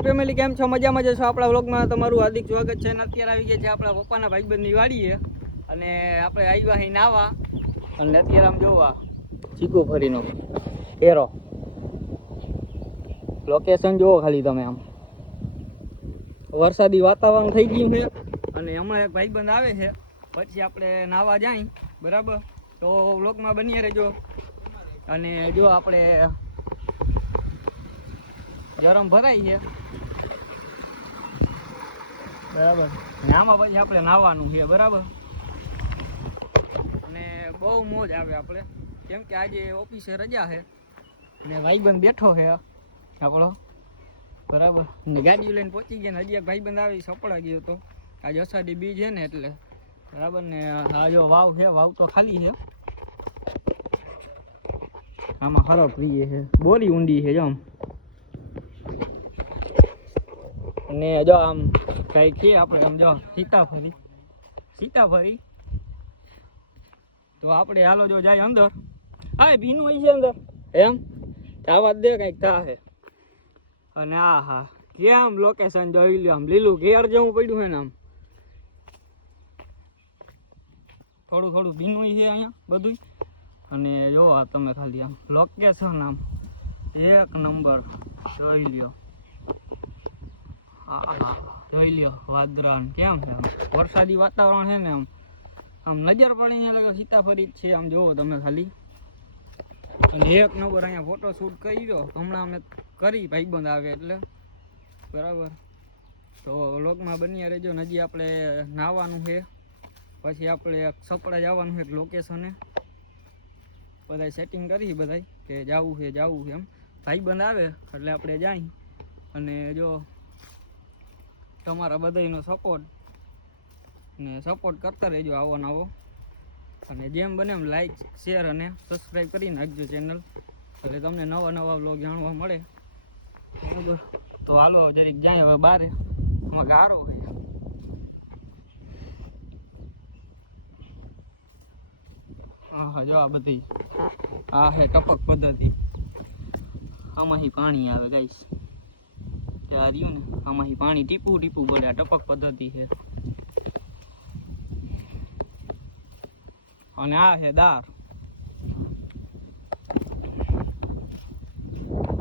YouTube family કેમ છો? મજામાં જશો? આપણા વ્લોગમાં તમારું હાર્દિક સ્વાગત છે. અને અત્યારે આવી ગયા છે આપણા પપ્પાના ભાઈબંધની વાડી છે અને આપણે આવ્યા અહીં નાવા અને અત્યારે આમ જોવા ચીકુ ફરીનો એરો લોકેશન જોવો ખાલી તમે. આમ વરસાદી વાતાવરણ થઈ ગયું છે અને હમણાં એક ભાઈબંધ આવે છે પછી આપણે નાવા જાય બરાબર. તો વ્લોગમાં બની રહેજો. અને જો આપણે ગરમ ભરાઈ છે બરાબર. આમાં પછી આપણે નાવાનું છે બરાબર. અને બહુ મોજ આવે આપણે કેમ કે આજે ઓફિસે રજા છે ને ભાઈબંધ બેઠો છે આપણો બરાબર. ને ગાડી લઈને પહોંચી ગયા ને હજી એક ભાઈબંધ આવી સપડા ગયો હતો. આજે અષાઢી બીજ છે ને એટલે બરાબર. ને આ જો વાવ છે, વાવ તો ખાલી છે. આમાં હરો પ્રિય છે, બોરી ઊંડી છે જો આમ. અને જો આમ કઈ કે આપણે આમ જો સીતાફળી તો આપણે હાલો જો જાય અંદર. હા ભીનું હોય છે અંદર એમ આવા દે કઈક થાય. અને આ હા કેમ લોકેશન જોઈ લ્યો. આમ લીલું ઘેર જેવું પડ્યું છે ને આમ થોડું થોડું ભીનું છે અહીંયા બધું. અને જો આ તમે ખાલી આમ લોકેશન આમ એક નંબર જોઈ લ્યો. હા હા જોઈ લ્યો વાદરા કેમ છે. આમ વરસાદી વાતાવરણ છે ને આમ નજર પડે અહીંયા લાગે સીતાફળી જ છે. આમ જોવો તમે ખાલી. અને એક નંબર અહીંયા ફોટો શૂટ કર્યો હમણાં અમે કરી ભાઈબંધ આવે એટલે બરાબર. તો વ્લોગમાં બની રહેજો. હજી આપણે નાહવાનું છે પછી આપણે સપડા જવાનું છે લોકેશને. બધા સેટિંગ કરી બધા કે જવું છે એમ. ભાઈબંધ આવે એટલે આપણે જાય. અને જો તમારા બધાનો સપોર્ટ કરતા રહેજો આવો નવો. અને જેમ બને એમ લાઈક શેર અને સબસ્ક્રાઈબ કરી નાખજો ચેનલ એટલે તમને નવા નવા વ્લોગ જાણવા મળે બરાબર. તો હાલો જરીક જાય હવે બારે. આમાં ગારો છે. હા જો આ બધી આ હે ટપક પદ્ધતિ. આમાંથી પાણી આવે ગાઈસ. ત્યાં રહ્યું ને આમાંથી પાણી ટીપું ટીપું પડે. આ ટપક પદ્ધતિ છે. અને આ છે દાર.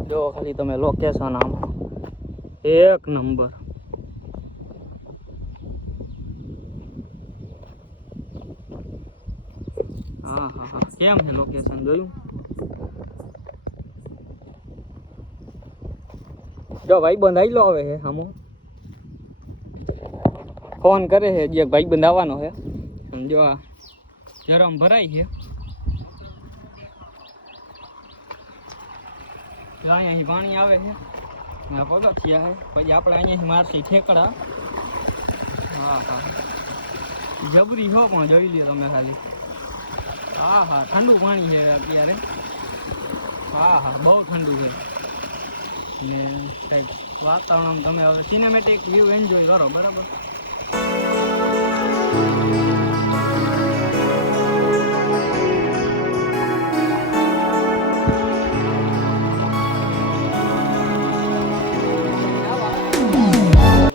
જો ખાલી તમે લોકેશન આમ એક નંબર. હા હા હા કેમ છે લોકેશન જોયું? જો ભાઈબંધ આયલો આવે છે સામો ફોન કરે છે. જે ભાઈબંધ આવવાનો છે. જો આ ગરમ ભરાય છે. અહીંયાથી પાણી આવે છે પગથિયા છે. પછી આપણે અહીંયાથી મારશી ઠેકડા. હા હા જબરી હો પણ જોઈ લ્યો તમે ખાલી. હા હા ઠંડુ પાણી છે અત્યારે. હા હા બહુ ઠંડુ છે. ને કંઈક વાતાવરણ તમે હવે સિનેમેટિક વ્યૂ એન્જોય કરો બરાબર.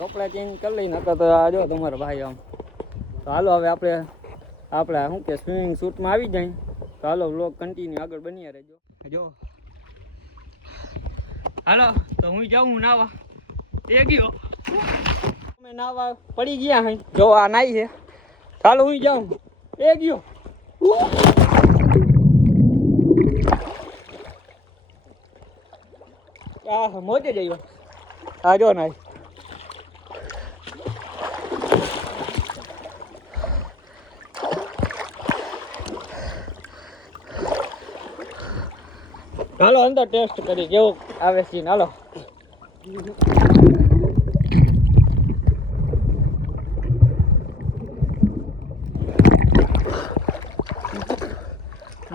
કપડા ચેન્જ કરી લઈ નકર તો આ જો તમારો ભાઈ આમ. તો હાલો હવે આપણે શું કે સ્વિમિંગ શૂટમાં આવી જાય. તો હાલો વ્લોગ કન્ટિન્યુ આગળ બની રહેજો. જો હાલો તો હું જાઉં નાવા. એ ગયો અમે નાવા પડી ગયા હઈ. જો આ નાઈ છે. ચાલો હું જાઉં. એ ગયો આ મોજે જઈયો. હા જો નાઈ. હાલો અંદર ટેસ્ટ કરી કેવું આવે સીન. હાલો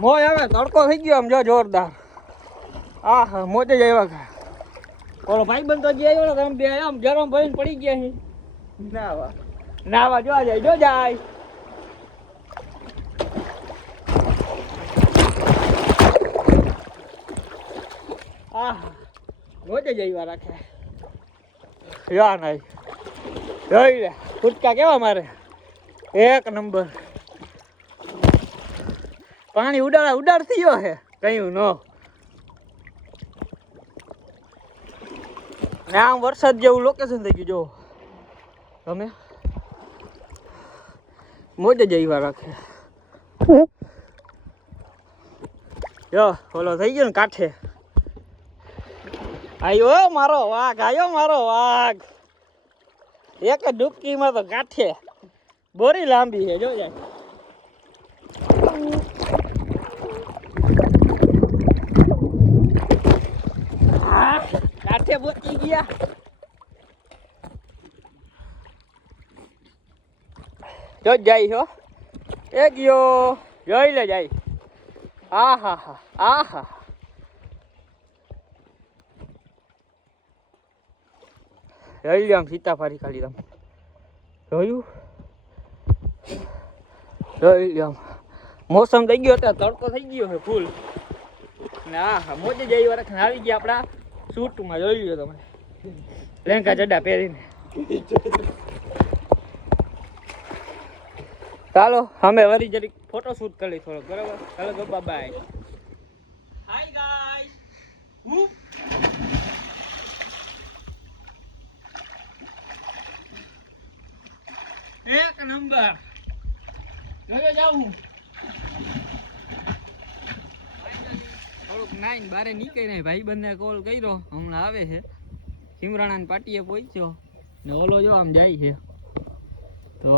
મોય આવે તડકો થઈ ગયો આમ જો જોરદાર. હા હા મોજે જ આવ્યા. ઓલો ભાઈ બંધ તો જે આવ્યો તમે બે આમ ગરમ ભરીને પડી ગયા છે નાવા જોવા જાય. જો જાય મોજે જ આવ્યા રાખે. યા નહીં જોઈ લે ફૂટકા કેવા મારે એક નંબર પાણી ઉડાડતી ગયો હે કયું નો ને આમ વરસાદ જેવું લોકેશન થઈ ગયું જો તમે મોજે જ આવ્યા રાખે જો ઓલો થઈ ગયો ને કાંઠે આયો મારો વાઘ એક ડૂબકીમાં તો કાંઠે બોરી લાંબી છે જો જાય કાંઠે પહોંચી ગયા જો જાય હો એ ગયો જોઈ લે જાય આહા જોઈ લે આમ સીતાફારી ખાલી તમે જોયું જોઈ લે આમ મોસમ થઈ ગયો અત્યારે તડકો થઈ ગયો છે ફૂલ ને આહા મોજે જઈ વરખ આવી ગયા આપણા શૂટમાં જોઈ લો તમે લેંકા ચડ્ડા પહેરીને ચાલો અમે વળી જરીક ફોટો શૂટ કરી થોડો બરાબર ચાલો ગબ્બા બાય હાય ગાઈસ એક નંબર જોયો જાઉં થોડુંક નાઈને બારે નીકળી ભાઈ બંને કોલ કર્યો હમણાં આવે છે સિમરાણા પાટીએ પહોંચ્યો ને ઓલો જો આમ જાય છે તો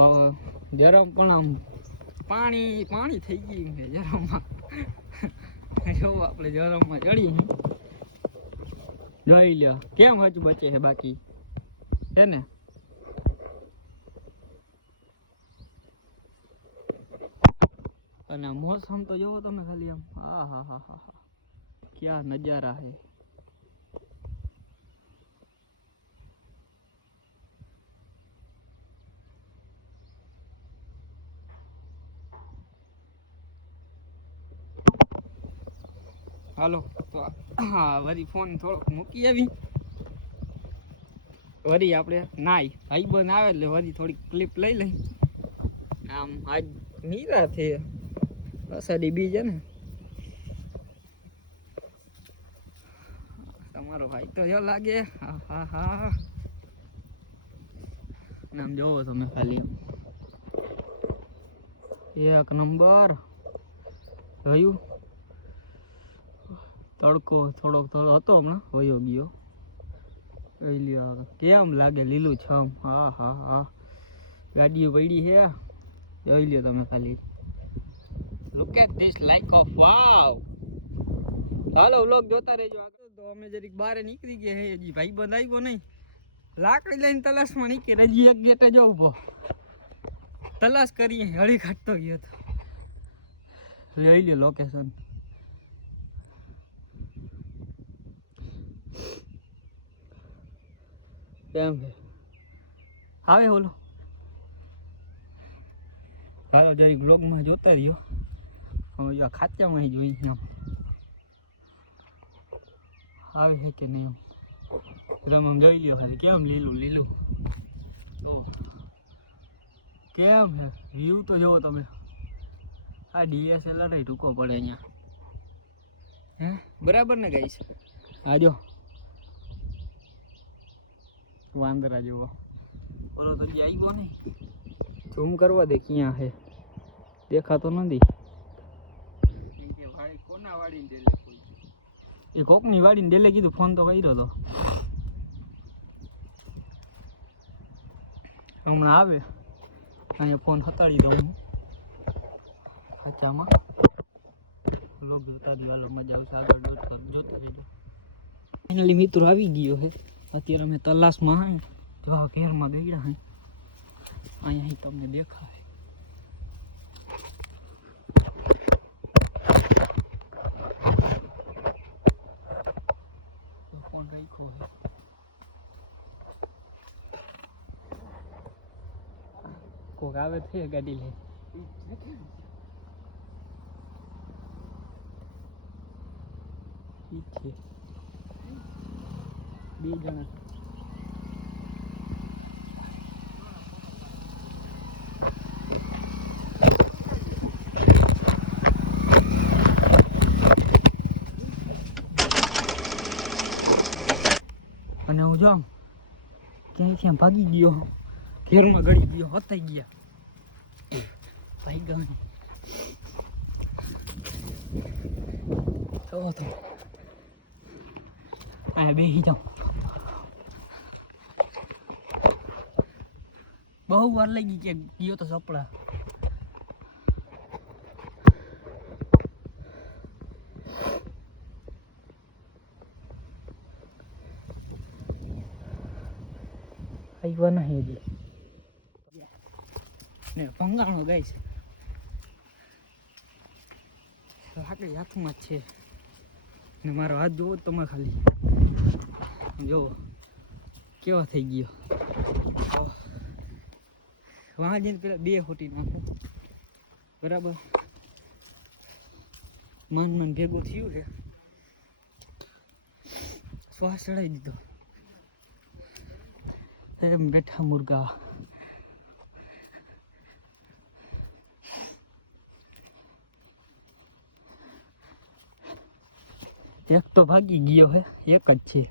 ગરમ પણ આમ પાણી થઈ ગયું છે ગરમમાં જો આપણે ગરમમાં ચડી જોઈ લ્યો કેમ હજુ બચે છે બાકી છે ને અને મોસમ તો જોવો તમે ખાલી આમ હા क्या नजारा है હાલો તો હા વરી ફોન થોડોક મૂકી આવી વરી આપણે નાઈ ભાઈ બંધ આવે એટલે વરી થોડીક ક્લિપ લઈ લઈ આમ આજ નીરા છે અષાઢી બીજ છે ને તમારો ભાઈ તો જો લાગે હા નામ જોવો તમે ખાલી એક નંબર જોયું તડકો થોડોક હતો હમણાં વયો ગયો જોઈ લ્યો કેમ લાગે લીલું છમ હા ગાડીઓ પડી છે જોઈ લ્યો તમે ખાલી look at this like of wow હાલો વ્લોગ જોતા રહેજો આગળ તો અમે જરીક બહાર નીકળી ગયા હે હજી ભાઈ બંધ આવ્યો નહીં લાકડી લઈને તલાશમાં નીકળી હજી એક ગેટે જો ઊભો તલાશ કરીએ હળી કાઢતો ગયો તો લઈ લ્યો લોકેશન કેમ છે આવે ઓલો હાલો જરીક બ્લોગમાં જોતા રહ્યો હવે જો ખાચામાં જોઈ આવે છે કે નહીં તમે આમ જોઈ લ્યો ખાલી કેમ લીલું તો કેમ છે વ્યૂ તો જોવો તમે આ DSLR ટૂંકો પડે અહીંયા હે બરાબર ને ગાઈસ આ જો વાંદરા જેવો ઓલો તો જે આવ્યો નહીં ઝૂમ કરવા દે ક્યાં છે દેખાતો નથી કોના વાડીને ડેલે એ કોકની વાડીને ડેલે કીધું ફોન તો કર્યો હતો હમણાં આવે અહીંયા ફોન હતાડી દઉં હું ખાચામાં લોગ જોતા હાલો મજા આવશે આગળ જોતા રહેજો ફાઇનલી મિત્રો આવી ગયો છે અત્યારે અમે તલાશમાં જો ઘેરમાં ગયડા હે અહીંયા તમને દેખાય ફોન રાખ્યો હે કોક આવે છે ગાડી લે ઠીક છે બે જણા જો આમ ક્યાંયથી આમ ભાગી ગયો, ઘેરમાં ગળી ગયો, હતાઈ ગયા ભાઈ ગમે તો આ બેસી જાઉં. બહુ વાર લાગી કે ગયો તો સપડા. આવ્યા નહીં હજી ને ભંગાણો ગાય છે. લાકડી હાથમાં જ છે ને મારો હાથ જોવો તમે ખાલી જોવો કેવો થઈ ગયો. વાં જઈને પેલા 2 હોટી નાખું બરાબર. મન ભેગું થયું છે, શ્વાસ ચડાવી દીધો એમ બેઠા મુર્ગા. એક તો ભાગી ગયો હે, એક જ છે.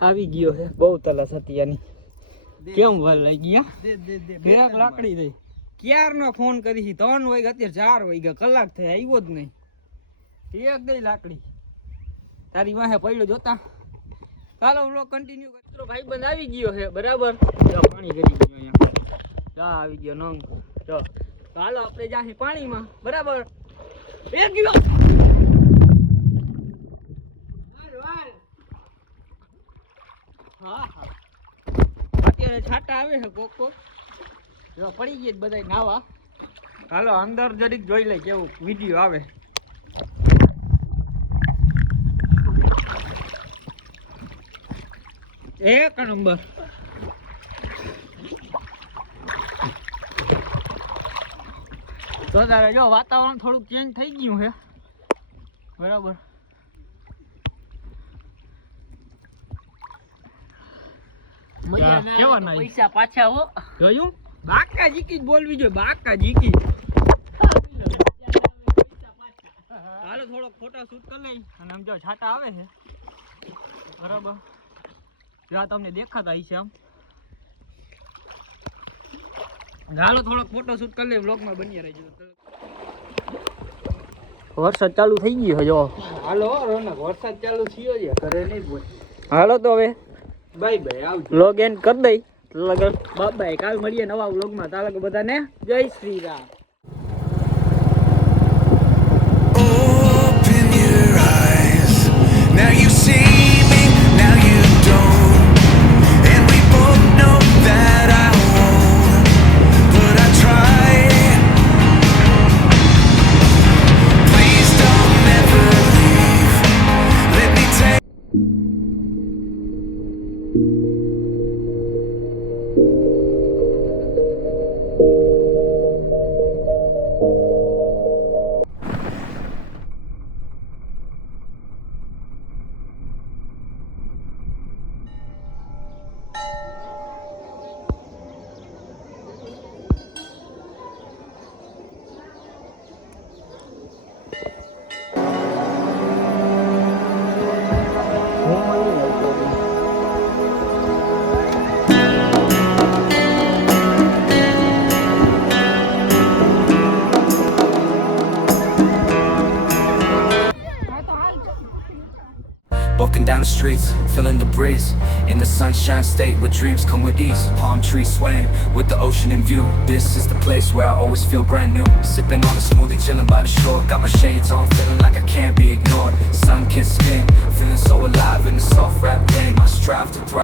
આવી ગયો હે, બહુ તલાસ હતી આની. કેમ વાર લાગી ગયા? લાકડી દઈ ક્યારનો ફોન કરી 3 વાગ્યા, અત્યારે 4 વાગ્યા, કલાક થઈ આવ્યો જ નહીં. એક દઈ લાકડી તારી વાહે પડ્યો જોતા. ચાલો વ્લોગ કન્ટિન્યુ કરો. ભાઈ બંધ આવી ગયો છે બરાબર. પાણી કરી ગયો અહીંયા, આવી ગયો નંગ. ચાલો આપણે જાહી પાણીમાં બરાબર. એક ગયો હા હા. અત્યારે છાટા આવે છે કોક કોક, પડી ગઈ બધા નાવા. ચાલો અંદર જરીક જોઈ લે કેવું વિડીયો આવે. એક નંબર. તો તારે જો વાતાવરણ થોડુંક ચેન્જ થઈ ગયું છે બરાબર. પૈસા પાછા હો. જોયું? બાકા જીકી જ બોલવી જોઈએ, બાકા જીકી. હાલો થોડોક ફોટા શૂટ કરી લઈ અને આમ જો છાટા આવે છે બરાબર. જ્યાં તમને દેખાતા હશે આમ. હાલો થોડોક ફોટો શૂટ કરી લઈ, વ્લોગમાં બન્યા રહેજો. વરસાદ ચાલુ થઈ ગયો છે જો. હાલો રોનક, વરસાદ ચાલુ થયો છે, ઘરે નહીં બોલ. હાલો તો હવે બાય બાય, આવજો. વ્લોગ એન્ડ કરી દઈ. બાય, કાલ મળીએ નવા વ્લોગમાં. તાલક બધાને જય Shri Ram. Walking down the streets, feeling the breeze. In the sunshine state where dreams come with ease. Palm trees swaying with the ocean in view. This is the place where I always feel brand new. Sipping on a smoothie, chilling by the shore. Got my shades on, feeling like I can't be ignored. Sun-kissed skin, feeling so alive in the soft rap game. I strive to thrive.